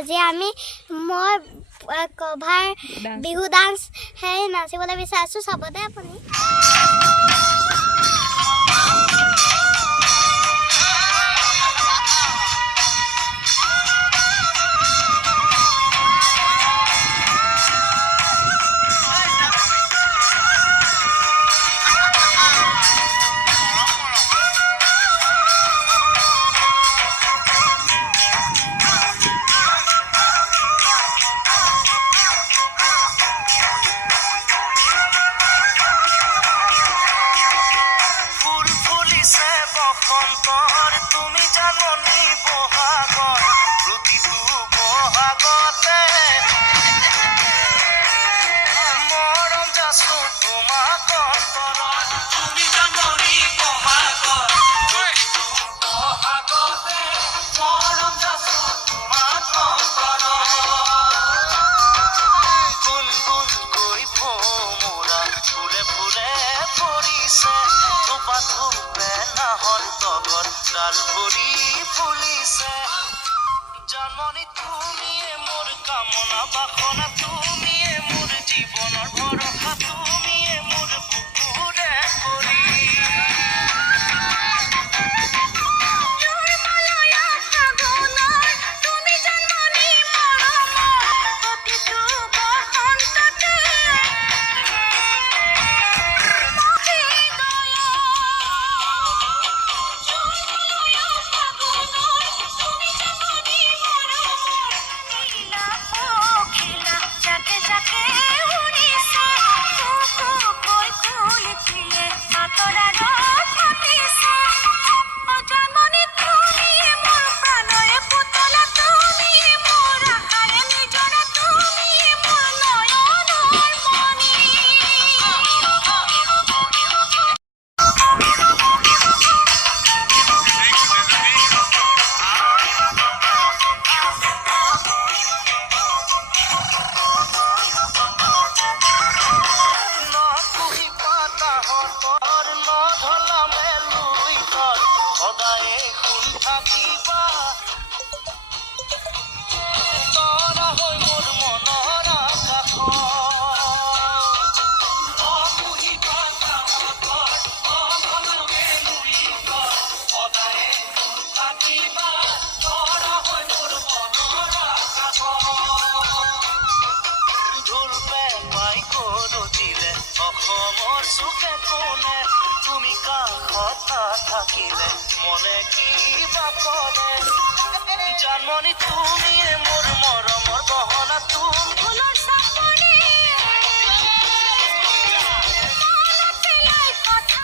আজি মই cover Bihu dance নাচিবলৈ বিচাৰিছোঁ চাবতে আপুনি তুমি জাননি বহাগত প্ৰতিটো বহাগতে মৰম যাচো তোমাক অন্তৰত তুমি জাননি বহাগত প্ৰতিটো বহাগতে মৰম যাচো তোমাক অন্তৰত গুণগুণকৈ ভোমোৰা ফুলে ফুলে পৰিছে থোপা থোপে নাহৰ তগৰ ডাল ভৰি ফুলিছে জানমণি তুমিয়ে মোৰ কামনা বাসনা তুমিয়ে মোৰ জীৱনৰ ভৰসা তুমিয়ে মোৰ বুকুৰে কৰি অসমৰ চুকে কোণে তুমি কাষত নাথাকিলে মনে কিবা কৰে জানমণি তুমিয়ে